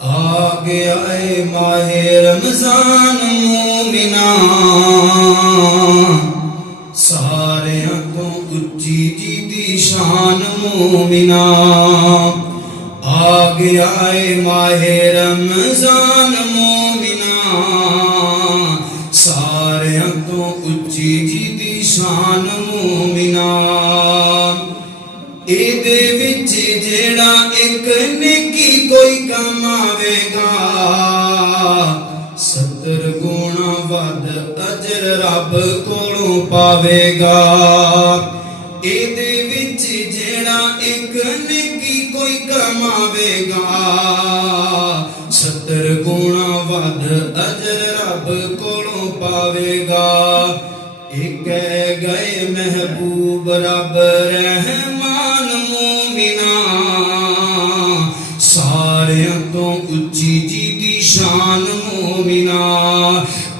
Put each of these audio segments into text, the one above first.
आ गया है माहे रमजान मोमिना, सारियां तो उच्ची जी दी शान मोमिना। आ गया है माहे रमजान मोमिना, सारियां तो उच्ची जी दी शान मोमिना। इहदे विच जेड़ा एक नेकी कोई कमावेगा, 70 गुणा वध अजर रब कोलों पावेगा। इहदे विच जेड़ा एक नेकी कोई कमावेगा, 70 गुणा वध अजर रब कोलों पावेगा। एक गए महबूब रब रहमान मोमिना, सारियां तो उच्ची जी दी शान मोमिना।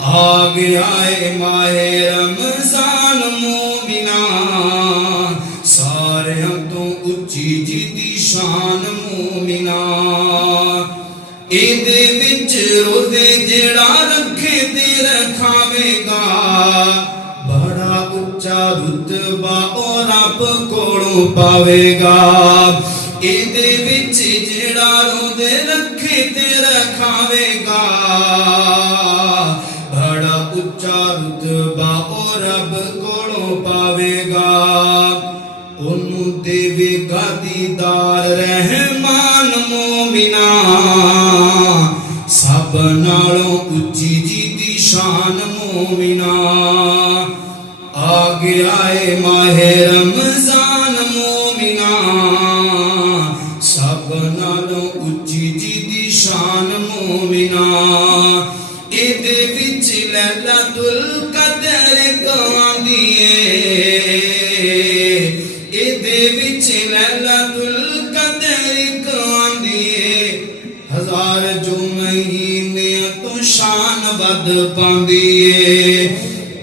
आ गया है माहे रमजान मोमिना, सारियां तो उच्ची जी दी शान मोमिना। इहदे विच रोज़े जेड़ा रखे ते रखावेगा, बड़ा उच्चा रुतबा और रब कोलों पावेगा। इहदे विच जेड़ा रोज़े रखे ते रखावेगा, बड़ा उच्चा रुतबा और रब कोलों पावेगा। ओनू देवेगा दीदार रहमान मोमिना, सब नालों उच्ची जी दी शान मोमिना। आ गया है माहे रमजान मोमिना, सब नालों उच्ची जी दी शान मोमिना। इहदे विच लैलतुल कदर आंदी है, इहदे विच लैलतुल कदर आंदी है। 1000 जो महीने तो शान वध पांदी है।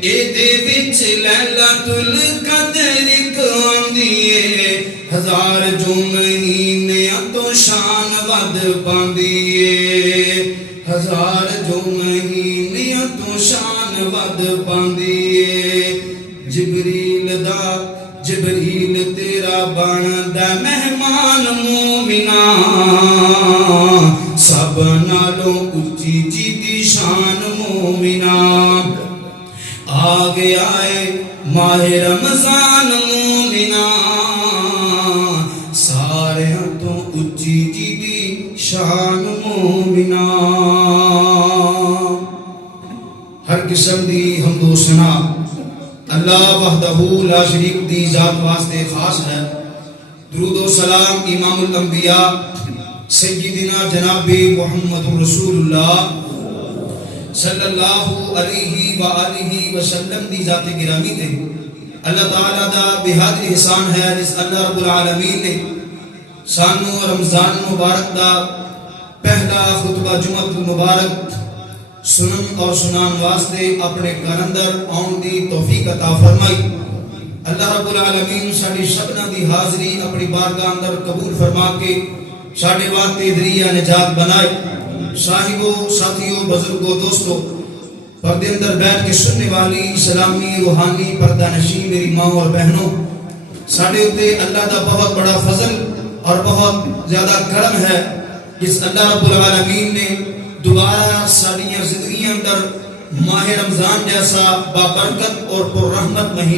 इहदे विच लैलतुल कदर आंदी है। 1000 जो महीने तो शान वध पांदी है। 1000 जो महीने तो शान वध पांदी है। जिबरील तेरा बनदा मेहमान मोमिना, सब नालों उच्ची जी दी शान मोमिना। आ गया है माहे रमजान मोमिना, सारियां तो उच्ची जी दी शान मोमिना। हर किस्म दी हमदो सना अल्लाह वहदहू ला शरीक दी जात वास्ते खास है। दुरूद व सलाम इमामुल अंबिया सय्यिदना जनाबे मुहम्मदुर रसूलुल्लाह सल्लल्लाहु अलैहि व आलिहि वसल्लम दी जाते गिरामी थे। अल्लाह ताला दा बेहद एहसान है जिस अल्लाह रब्बुल आलमीन ने सानू रमजान मुबारक दा पहला खुतबा जुमअतुल मुबारक सुनन और सुनान वास्ते अपने घर अंदर आउन दी तौफीक अता फरमाई। अल्लाह रब्बुल आलमीन साडी सबना दी हाज़री अपनी बारगाह अंदर कबूल फरमा के साडे वास्ते दरिया निजात बनाए। साहिबो साथियों बुजुर्गों दोस्तों, पर्दे अंदर बैठ के सुनने वाली सलामी रूहानी पर्दा नशी मेरी माँ और बहनों, साडे उत्ते अल्लाह दा बहुत बड़ा फजल और बहुत ज्यादा करम है। जिस अल्लाह रब्बुल आलमीन ने दोबारा साडियां जिंदगी अंदर माह रमजान जैसा बाबरकत और पुररहमत महीना